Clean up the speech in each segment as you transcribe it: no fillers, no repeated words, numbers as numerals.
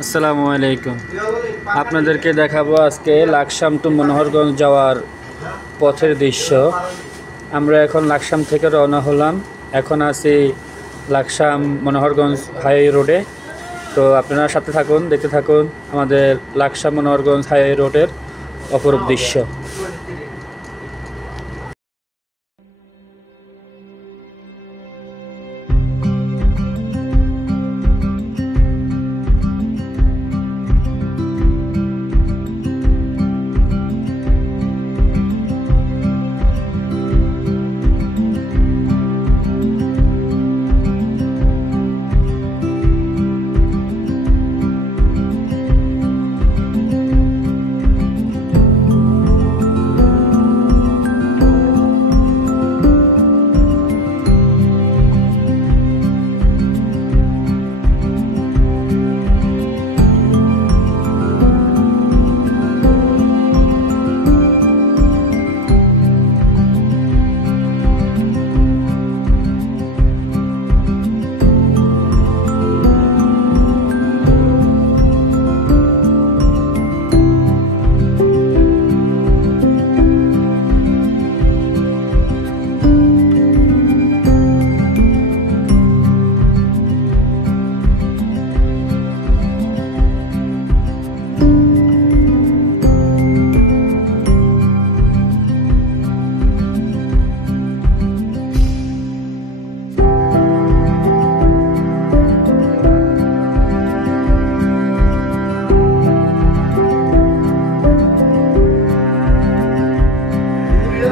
আসসালামু আলাইকুম। আপনাদেরকে দেখাবো আজকে লাকসাম টু মনোহরগঞ্জ যাওয়ার পথের দৃশ্য। আমরা এখন লাকসাম থেকে রওনা হলাম। এখন আছি লাকসাম মনোহরগঞ্জ হাইওয়ে রোডে। তো আপনারা সাথে থাকুন, দেখতে থাকুন আমাদের লাকসাম মনোহরগঞ্জ হাইওয়ে রোডের অপরূপ দৃশ্য।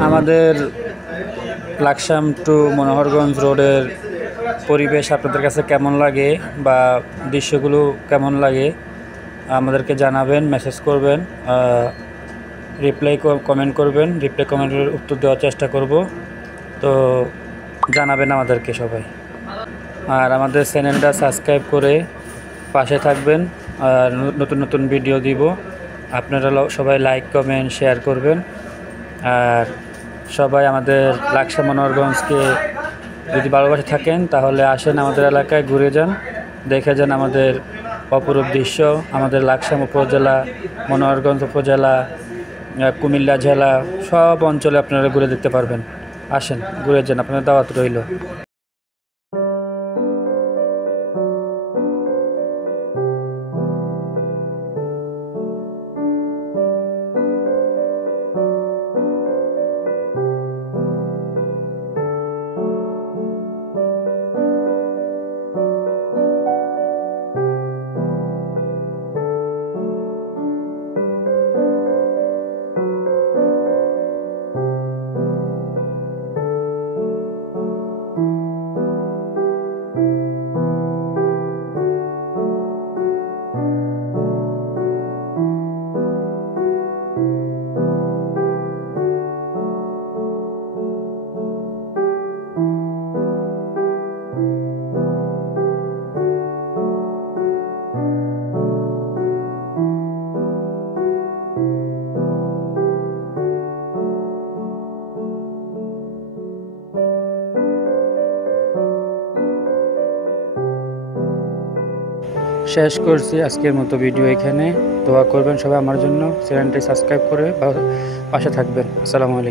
আমাদের লাকসাম টু মনোহরগঞ্জ রোডের পরিবেশ আপনাদের কাছে কেমন লাগে বা দৃশ্যগুলো কেমন লাগে আমাদেরকে জানাবেন, মেসেজ করবেন, কমেন্ট করবেন। রিপ্লাই কমেন্টের উত্তর দেওয়ার চেষ্টা করব। তো জানাবেন আমাদেরকে সবাই। আর আমাদের চ্যানেলটা সাবস্ক্রাইব করে পাশে থাকবেন। আর নতুন নতুন ভিডিও দিব, আপনারা সবাই লাইক কমেন্ট শেয়ার করবেন। আর সবাই আমাদের লাকসাম মনোহরগঞ্জকে যদি ভালোবাসে থাকেন তাহলে আসেন আমাদের এলাকায়, ঘুরে যান, দেখে যান আমাদের অপরূপ দৃশ্য। আমাদের লাকসাম উপজেলা, মনোহরগঞ্জ উপজেলা, কুমিল্লা জেলা সব অঞ্চলে আপনারা ঘুরে দেখতে পারবেন। আসেন, ঘুরে যান, আপনার দাওয়াত রইল। শেষ করছি আজকের মতো ভিডিও এখানে। দোয়া করবেন সবাই আমার জন্য, চ্যানেলটি সাবস্ক্রাইব করে পাশে থাকবেন। আসসালামু আলাইকুম।